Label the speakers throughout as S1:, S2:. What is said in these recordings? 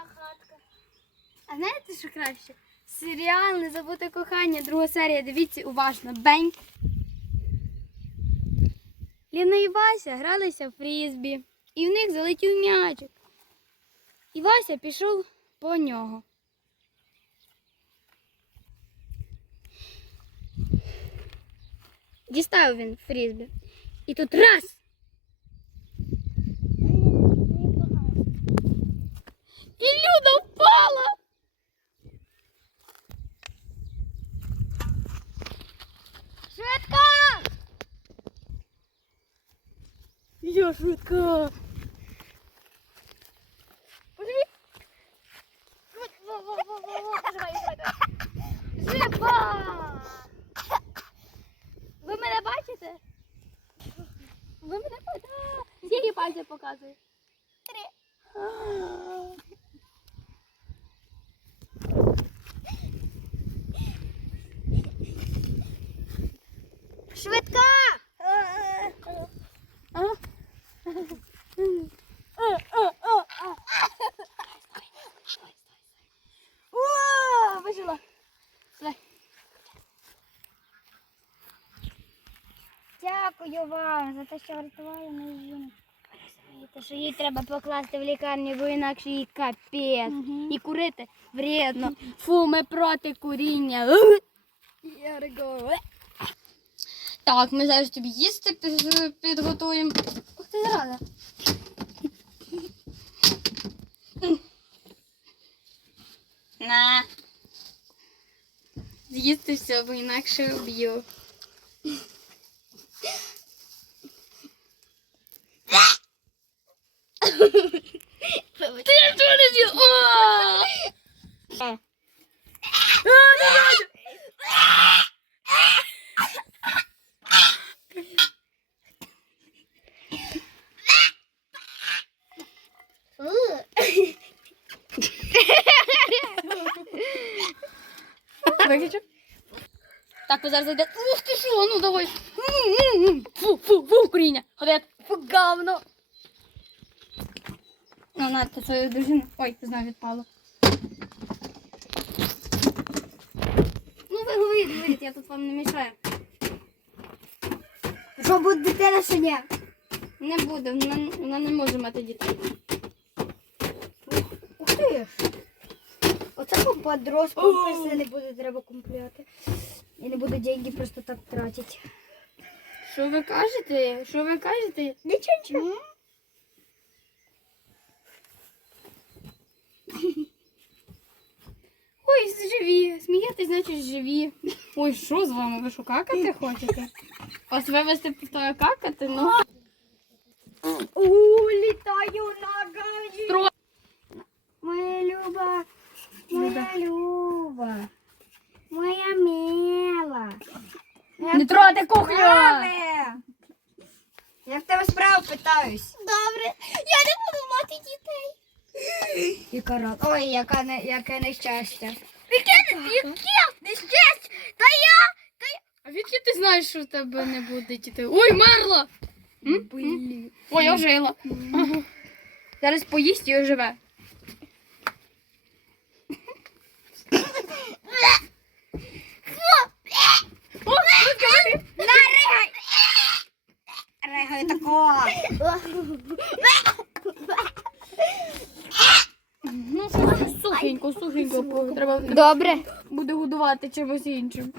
S1: хатка.
S2: А знаєте, що краще? Серіал Незабуте кохання, друга серія. Дивіться уважно. Бень. Ліна і Вася гралися в фрізбі, і в них залетів м'ячик. І Вася пішов по нього. Дістав він фрізбі. І тут раз. І Люда впала.
S1: Швидко!
S2: Я швидка.
S1: Живо!
S2: Ви мене бачите? Ви мене бачите? Скільки пальців показує?
S1: Три. Швидко!
S2: А? О, вижила. Сюди.
S1: Дякую вам за те, що врятували мою жінку. Розумієте, що їй треба покласти в лікарню, бо інакше їй капець.
S2: І курити вредно. Фу, ми проти куріння. Ярго. Так, ми зараз тобі їсти пі- підготуємо. Ух ти зараза. На. З'їсти все, бо інакше вб'ю. Ти що не з'їв? О! Виключу. Так, ви зараз зайде. Ух ти що, ну давай. М-м-м. Фу, фу, фу, куріння. Ходи. Фу, говно. Ну, Надя, свою дружину. Ой, знаю, відпало. Ви говоріть, говоріть, я тут вам не мішаю.
S1: Що буде дитина, що ні?
S2: Не буде, вона, вона не може мати дітей.
S1: Ух ти! Оце по подростку писи не буде треба купляти. І не буду деньги просто так тратити.
S2: Що ви кажете? Що ви кажете?
S1: Нічого, нічого.
S2: Ой, живі. Сміятись, значить живі. Ой, що з вами? Ви що какати хочете? Вас вивезти просто какати? Ну.
S1: Улітаю на гаї.
S2: Тро...
S1: Моя Люба, моя Люба, моя мила.
S2: Не трогайте кухню!
S1: Я в тебе справу питаюсь. Добре, я не буду мати дітей. Яка рад. Ой, яка не, яке нещастя. Яке, яке нещастя? Та я,
S2: А відки ти знаєш, що в тебе не буде дітей? Ой, мерла! М?
S1: Блін.
S2: Ой, ожила. Зараз поїсть і оживе. Сухенько. Треба
S1: Добре.
S2: буде годувати чимось іншим.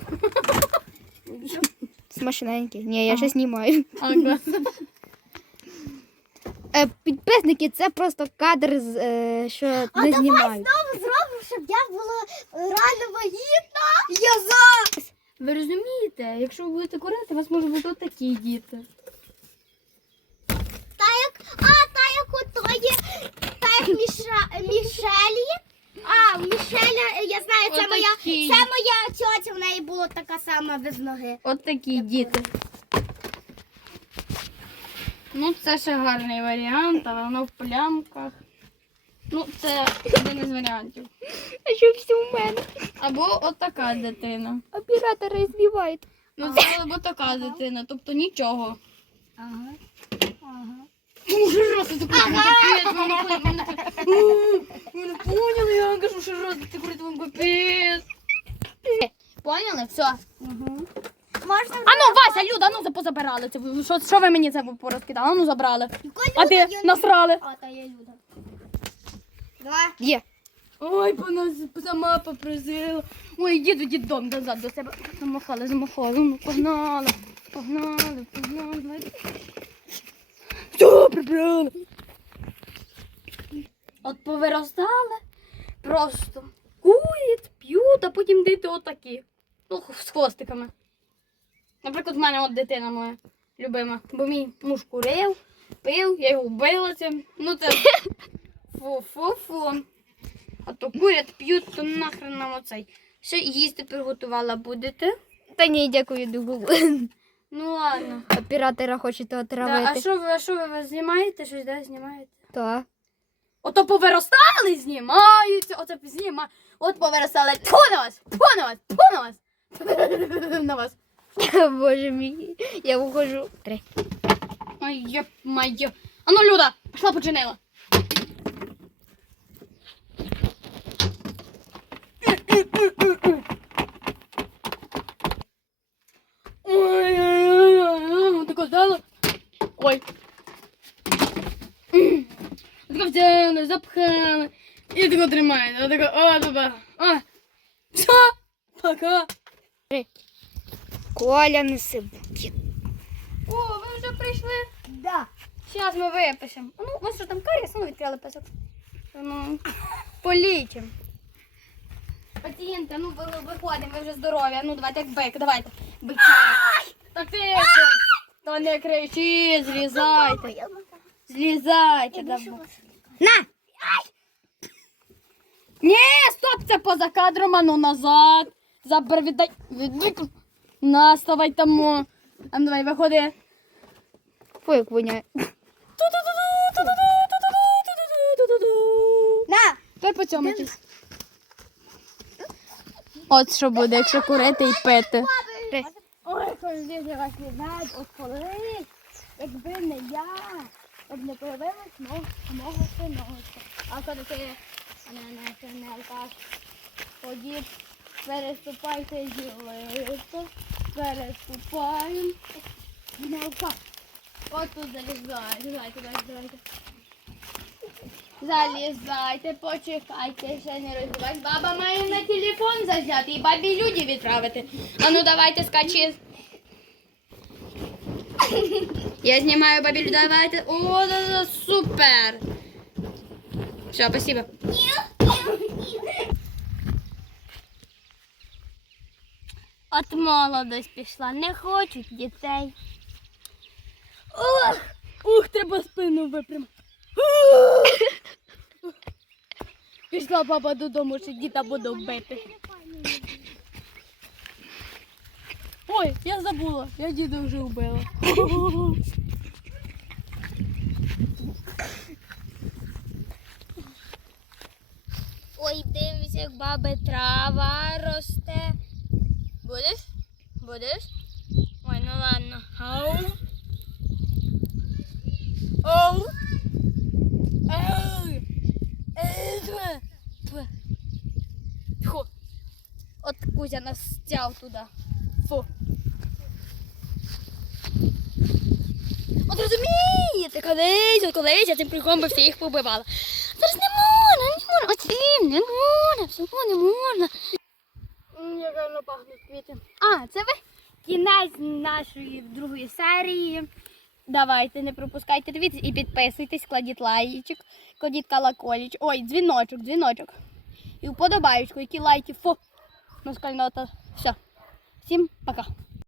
S1: Смачненький. Ні, я
S2: Ага.
S1: ще знімаю.
S2: Ага.
S1: Е, підписники, це просто кадр, з, е, що не знімаю.
S3: знову зробимо, щоб я була реально вагітна.
S1: Я за!
S2: Ви розумієте, якщо ви будете курити, у вас можуть бути такі діти.
S3: Та як, а та як ото є, та як Міша, Мішелі. А, Мішеля, я знаю, це моя,
S2: Отакі.
S3: це моя тьотя, в неї було така сама без ноги.
S2: От такі діти. Ну, це ще гарний варіант, але воно в плямках. Ну, це один із варіантів.
S1: А що все у мене?
S2: Або от така дитина.
S1: Оператори збивають.
S2: Ну, це або така дитина, тобто нічого.
S1: Ага. Ага.
S2: Ужас, це такий капець, воно- воно- воно- що розбити курити вам капець. Поняли? Все.
S1: Можна
S2: А ну, Вася, Люда, ну позабирали це. Ви- Що, що ви мені це порозкидали? А ну забрали. А ти насрали.
S3: А, та я Люда.
S1: Два.
S2: Є. Ой, вона сама попросила. Ой, діду, дід дом назад до себе. Замахали, замахали. Ну, погнали. Погнали, погнали. Все, прибрали. От повиростали. Просто курять, п'ють, а потім діти отакі. Ну, з хвостиками. Наприклад, в мене от дитина моя любима. Бо мій муж курив, пив, я його вбила цим. Ну це фу-фу-фу. А то курять, п'ють, то нахрен нам оцей. Що їсти приготувала будете?
S1: Та ні, дякую, Дугу.
S2: Ну ладно.
S1: Оператора хочете
S2: Да, а що ви, а що ви, ви знімаєте? Щось де знімаєте?
S1: То.
S2: Ото повиростали, знімаються, оце зніма. От повиростали. Тьфу на вас! Тьфу на вас! Тьфу на вас! На вас.
S1: Боже мій. Я виходжу. Три.
S2: Ой, йоп моє. А ну, Люда, пішла починила. Ой-ой-ой, тако взяла. Ой. Тако взяли, запхали. І тако тримаєте. Отако, о, баба. О. Все. Пока.
S1: Коля неси букет.
S2: О, ви вже прийшли.
S1: Да.
S2: Зараз ми випишемо. Ну, у вас що там каріс? Ну, відкрили писок. Ну, полічимо. Пацієнти, ну ви- виходимо, ви вже здорові. Ну, давайте як бик, давайте. Бича. Так тихо. Та не кричи, злізайте. Злізайте. давай.
S1: На!
S2: Ні, стоп, це поза кадром, а ну назад. Забер, віддай. Віддай. На, ставай там. А ну давай, виходи.
S1: Фу, як воняє. На!
S2: Тепер поцьомитись. От що буде, якщо курити і пити. Ой, коли вас не знаю, от коли, якби не я, як не появилась мого, мого синочка. А коли ти не, алкаш, тоді переступайте ділити, переступаємо. Не алкаш. От тут залізайте, залізайте, залізайте. Залізайте, почекайте, ще не роздівайте. Баба має на телефон зазняти і бабі люди відправити. А ну давайте скачи. Я знімаю бабі люди, давайте. О, да, да, супер. Все, спасибо. От молодость пішла, не хочуть дітей. Ух, ух треба спину випрямити. Пішла баба додому, що діта буде вбити. Ой, я забула, я діда вже вбила. Ой, дивись, як баби трава росте. Будеш? Будеш? Ой, ну ладно. Ау. Тве, тве. Фу. От Кузя нас стяв туди. Фу. От розумієте, колись, от колись я цим приком би всіх побивала. Зараз не можна, не можна, оцім, не можна, всього не можна. Як гарно пахнуть квіти. А, це ви кінець нашої другої серії. Давайте, не пропускайте дивіться і підписуйтесь, кладіть лайчик, кладіть колокольчик. Ой, дзвіночок, дзвіночок. І вподобаючку, які лайки. Фу. Москальнота. Все. Всім пока.